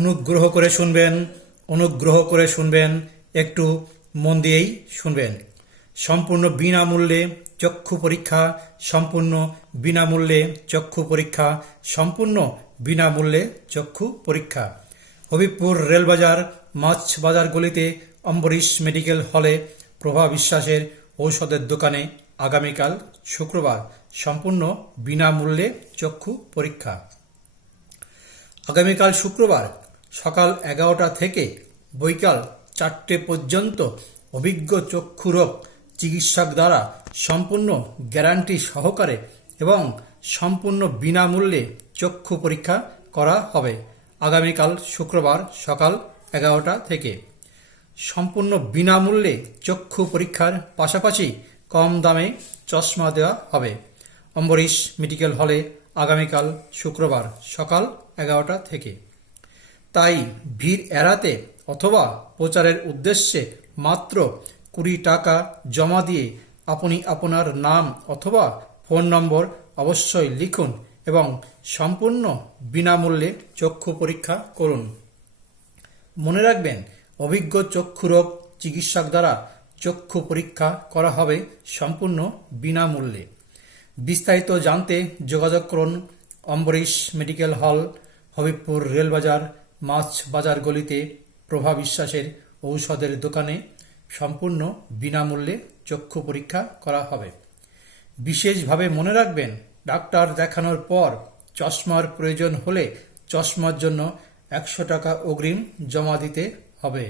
অনুগ্রহ করে শুনবেন, অনুগ্রহ করে শুনবেন, একটু মন দিয়েই শুনবেন। সম্পূর্ণ বিনামূল্যে চক্ষু পরীক্ষা, সম্পূর্ণ বিনামূল্যে চক্ষু পরীক্ষা, সম্পূর্ণ বিনামূল্যে চক্ষু পরীক্ষা। হবিবপুর রেলবাজার, মাছ বাজার গলিতে, অম্বরীশ মেডিকেল হলে, প্রভা বিশ্বাসের ঔষধের দোকানে আগামীকাল শুক্রবার সম্পূর্ণ বিনামূল্যে চক্ষু পরীক্ষা। আগামীকাল শুক্রবার সকাল 11টা থেকে বৈকাল 4টে পর্যন্ত অভিজ্ঞ চক্ষুরোগ চিকিৎসক দ্বারা সম্পূর্ণ গ্যারান্টি সহকারে এবং সম্পূর্ণ বিনামূল্যে চক্ষু পরীক্ষা করা হবে। আগামীকাল শুক্রবার সকাল 11টা থেকে সম্পূর্ণ বিনামূল্যে চক্ষু পরীক্ষার পাশাপাশি কম দামে চশমা দেওয়া হবে। অম্বরীশ মেডিকেল হলে আগামীকাল শুক্রবার সকাল 11টা থেকে। তাই ভিড় এড়াতে অথবা প্রচারের উদ্দেশ্যে মাত্র 20 টাকা জমা দিয়ে আপনি আপনার নাম অথবা ফোন নম্বর অবশ্যই লিখুন এবং সম্পূর্ণ বিনামূল্যে চক্ষু পরীক্ষা করুন। মনে রাখবেন, অভিজ্ঞ চক্ষুরোগ চিকিৎসক দ্বারা চক্ষু পরীক্ষা করা হবে সম্পূর্ণ বিনামূল্যে। বিস্তারিত জানতে যোগাযোগ করুন অম্বরীশ মেডিকেল হল, হবিবপুর রেলবাজার, মাছ বাজার গলিতে, প্রভা বিশ্বাসের ঔষধের দোকানে সম্পূর্ণ বিনামূল্যে চক্ষু পরীক্ষা করা হবে। বিশেষভাবে মনে রাখবেন, ডাক্তার দেখানোর পর চশমার প্রয়োজন হলে চশমার জন্য 100 টাকা অগ্রিম জমা দিতে হবে।